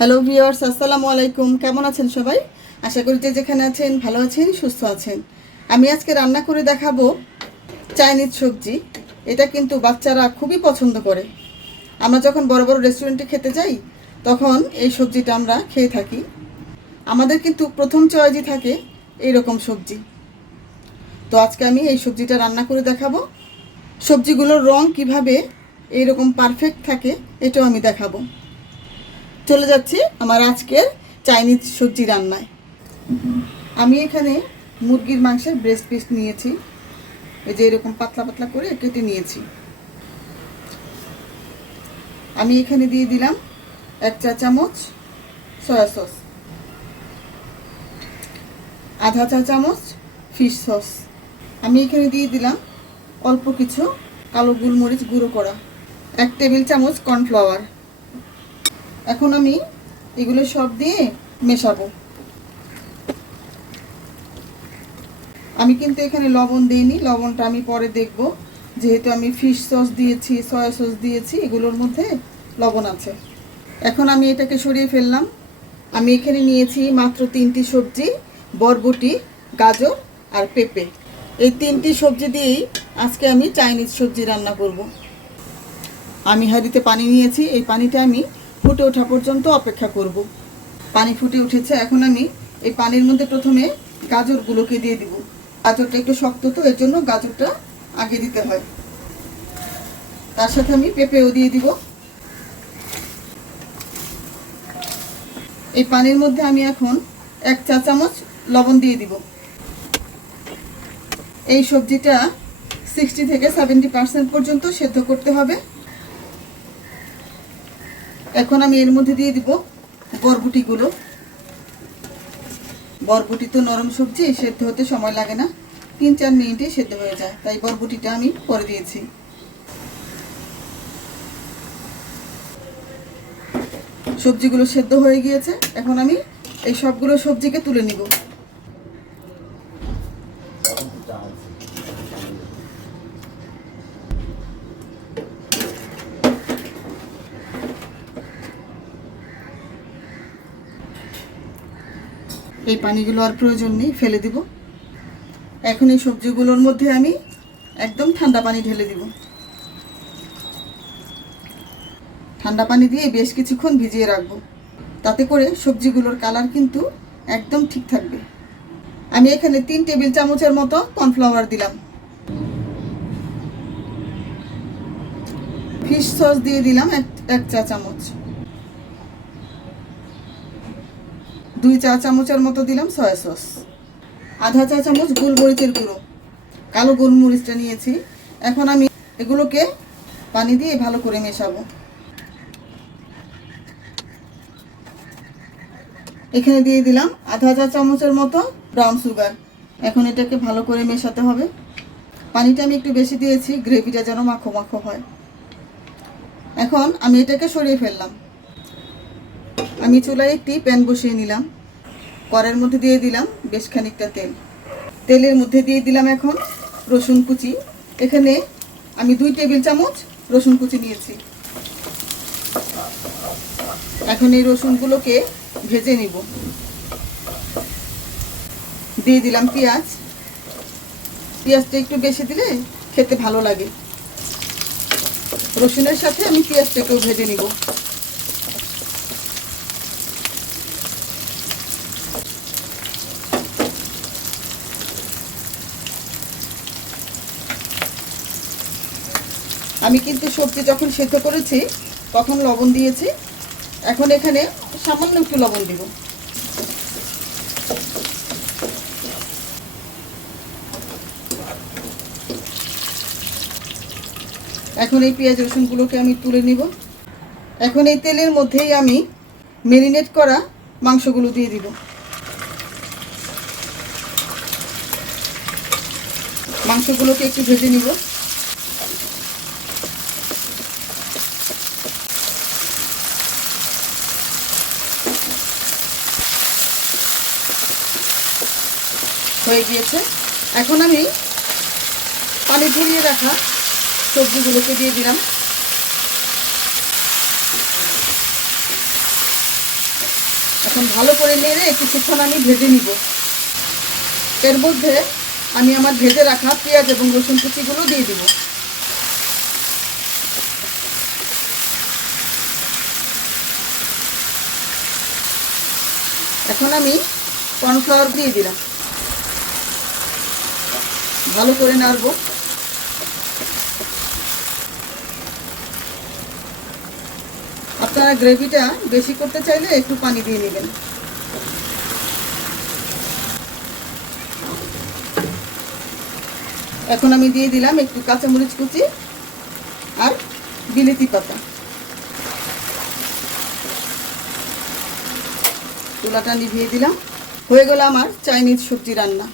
Hello viewers, আসসালামু আলাইকুম। কেমন আছেন সবাই? আশা করি যে যেখানে আছেন ভালো আছেন, সুস্থ আছেন। আমি আজকে রান্না করে দেখাবো চাইনিজ সবজি। এটা কিন্তু বাচ্চারা খুবই পছন্দ করে। আমরা যখন বড় বড় রেস্টুরেন্টে খেতে যাই তখন এই সবজিটা আমরা খেয়ে থাকি। আমাদের কিন্তু প্রথম চয়েসই থাকে এইরকম সবজি। তো আজকে আমি এই সবজিটা রান্না করে দেখাবো। সবজিগুলোর রং কিভাবে এইরকম পারফেক্ট থাকে এটাও আমি দেখাবো। চলে যাচ্ছি আমার আজকের চাইনিজ সবজি রান্নায়। আমি এখানে মুরগির মাংসের ব্রেস্ট পিস নিয়েছি, এই যে এরকম পাতলা পাতলা করে কেটে নিয়েছি। আমি এখানে দিয়ে দিলাম 1 চা চামচ সয়া সস, আধা চা চামচ ফিশ সস। আমি এখানে দিয়ে দিলাম অল্প কিছু কালো গোলমরিচ গুঁড়ো করা, 1 টেবিল চামচ কর্নফ্লাওয়ার। এখন আমি এগুলো সব দিয়ে মেশাবো। আমি কিন্তু এখানে লবণ দিইনি, লবণটা আমি পরে দেখব, যেহেতু আমি ফিশ সস দিয়েছি, সয়া সস দিয়েছি, এগুলোর মধ্যে লবণ আছে। এখন আমি এটাকে সরিয়ে ফেললাম। আমি এখানে নিয়েছি মাত্র 3টি সবজি, বরবটি, গাজর আর পেঁপে। এই 3টি সবজি দিয়েই আজকে আমি চাইনিজ সবজি রান্না করব। আমি হাঁড়িতে পানি নিয়েছি, এই পানিটা আমি ফুটে ওঠা পর্যন্ত অপেক্ষা করব। পানি ফুটে উঠেছে, এখন আমি এই পানির মধ্যে প্রথমে গাজরগুলোকে দিয়ে দিব। গাজরটা একটু শক্ত, তো এর জন্য গাজরটা আগে দিতে হয়। তার সাথে আমি পেঁপেও দিয়ে দিব। এই পানির মধ্যে আমি এখন 1 চা চামচ লবণ দিয়ে দিব। এই সবজিটা 60 থেকে 70% পর্যন্ত সেদ্ধ করতে হবে। এখন আমি এর মধ্যে দিয়ে দিব বরবটিগুলো। বরবটি তো নরম সবজি, সেদ্ধ হতে সময় লাগে না, 3-4 মিনিটে সেদ্ধ হয়ে যায়, তাই বরবটিটা আমি পরে দিয়েছি। সবজিগুলো সেদ্ধ হয়ে গিয়েছে, এখন আমি এই সবগুলো সবজিকে তুলে নিব। এই পানিগুলো আর প্রয়োজন নেই, ফেলে দিব। এখন এই সবজিগুলোর মধ্যে আমি একদম ঠান্ডা পানি ঢেলে দিব। ঠান্ডা পানি দিয়ে বেশ কিছুক্ষণ ভিজিয়ে রাখবো, তাতে করে সবজিগুলোর কালার কিন্তু একদম ঠিক থাকবে। আমি এখানে 3 টেবিল চামচের মতো কর্নফ্লাওয়ার দিলাম। ফিশ সস দিয়ে দিলাম 1 চা চামচ। 2 চা চামচের মতো দিলাম সয়া সস। আধা চা চামচ গোলমরিচের গুঁড়ো, কালো গোলমরিচটা নিয়েছি। এখন আমি এগুলোকে পানি দিয়ে ভালো করে মেশাবো। এখানে দিয়ে দিলাম আধা চা চামচের মতো ব্রাউন সুগার। এখন এটাকে ভালো করে মেশাতে হবে। পানিটা আমি একটু বেশি দিয়েছি, গ্রেভিটা যেন মাখো মাখো হয়। এখন আমি এটাকে সরিয়ে ফেললাম। আমি চুলায় একটি প্যান বসিয়ে নিলাম। কড়াইয়ের মধ্যে দিয়ে দিলাম বেশ খানিকটা তেল। তেলের মধ্যে দিয়ে দিলাম এখন রসুন কুচি। এখানে আমি 2 টেবিল চামচ রসুন কুচি নিয়েছি। এখন এই রসুনগুলোকে ভেজে নিব। দিয়ে দিলাম পেঁয়াজ। পেঁয়াজটা একটু বেশি দিলে খেতে ভালো লাগে। রসুনের সাথে আমি পেঁয়াজটাকেও ভেজে নিব। আমি কিন্তু সবজি যখন সেদ্ধ করেছি তখন লবণ দিয়েছি, এখন এখানে সামান্য একটু লবণ দিব। এখন এই পেঁয়াজ রসুনগুলোকে আমি তুলে নিব। এখন এই তেলের মধ্যেই আমি ম্যারিনেট করা মাংসগুলো দিয়ে দিব। মাংসগুলোকে একটু ভেজে নিব। হয়ে গিয়েছে। এখন আমি পানি ঝরিয়ে রাখা সবজিগুলোকে দিয়ে দিলাম। এখন ভালো করে নেড়ে কিছুক্ষণ আমি ভেজে নিব। এর মধ্যে আমি আমার ভেজে রাখা পেঁয়াজ এবং রসুন কুচিগুলো দিয়ে দিব। এখন আমি কর্নফ্লাওয়ার দিয়ে দিলাম, ভালো করে নাড়ব। আপনারা গ্রেভিটা বেশি করতে চাইলে একটু পানি দিয়ে নেবেন। এখন আমি দিয়ে দিলাম একটু কাঁচামরিচ কুচি আর বিলেতি পাতা। চুলাটা নিভিয়ে দিলাম। হয়ে গেল আমার চাইনিজ সবজি রান্না।